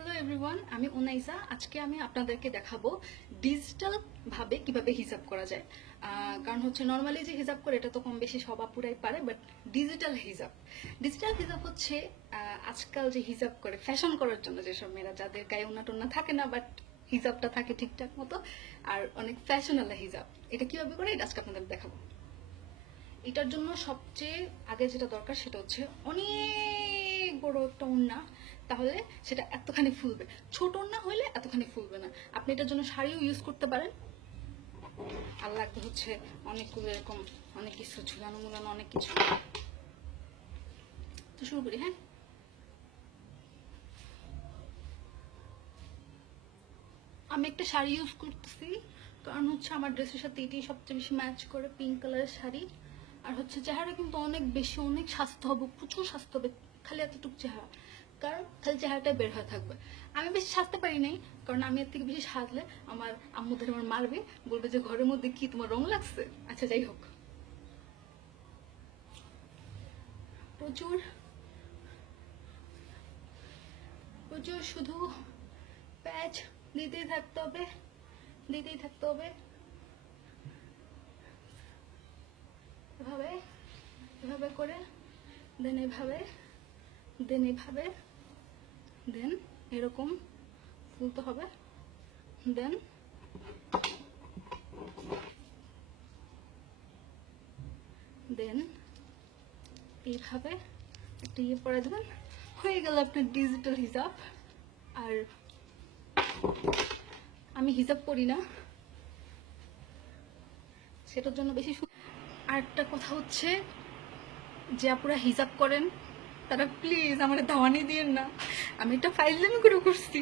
Hello everyone, আমি উনাইসা। আজকে আমি আপনাদেরকে দেখাবো ডিজিটাল ভাবে কিভাবে হিসাব করা যায়। কারণ হচ্ছে নর্মালি যে হিসাব করে এটা তো কম বেশি সব আপুরাই পারে, বাট ডিজিটাল হিসাব হচ্ছে আজকাল যে হিসাব করে ফ্যাশন করার জন্য যেসব মেয়েরা যাদের গায়ে উন্না টন্না থাকে না, বাট হিসাবটা থাকে ঠিকঠাক মতো আর অনেক ফ্যাশনাল হিসাব। এটা কিভাবে করে এটা আজকে আপনাদের দেখাবো। এটার জন্য সবচেয়ে আগে যেটা দরকার সেটা হচ্ছে অনেক বড় একটা ওড়না, তাহলে সেটা এতখানি ফুলবে। ছোট ওড়না হইলে এতখানি ফুলবে না। আপনি এটার জন্য শাড়িও ইউজ করতে পারেন। আর লাগবে হচ্ছে অনেকগুলো এরকম অনেক কিছু ঝুলানো মুলানো অনেক কিছু। তো শুরু করি। হ্যাঁ, আমি একটা শাড়ি ইউজ করতেছি, কারণ হচ্ছে আমার ড্রেসের সাথে এটি সবচেয়ে বেশি ম্যাচ করে, পিঙ্ক কালারের শাড়ি। আর হচ্ছে চেহারা কিন্তু অনেক বেশি অনেক স্বাস্থ্য হবে, প্রচুর স্বাস্থ্য হবে। খালি এতটুকু চেহারা, কারণ খালি চেহারাটাই বের হয়ে থাকবে। আমি বেশি সাজতে পারি নাই, কারণ আমি এর থেকে বেশি সাজলে আমার আম্মু ধরে আমার মারবে, বলবে যে ঘরের মধ্যে কি তোমার রং লাগছে। আচ্ছা যাই হোক, প্রচুর প্রচুর শুধু প্যাচ দিতেই থাকতে হবে, দিতেই থাকতে হবে। এভাবে এভাবে করে, দেন এভাবে, দেন এভাবে, দেন এরকম ফুলতে হবে, দেন দেন এইভাবে একটা ইয়ে পরে দেবেন। হয়ে গেল আপনার ডিজিটাল হিসাব। আর আমি হিসাব করি না, সেটার জন্য বেশি। আর একটা কথা হচ্ছে, যে আপুরা হিসাব করেন তারা প্লিজ আমার দাওয়ানি দিয়েন না। আমি এটা ফাইজলামি করে করছি,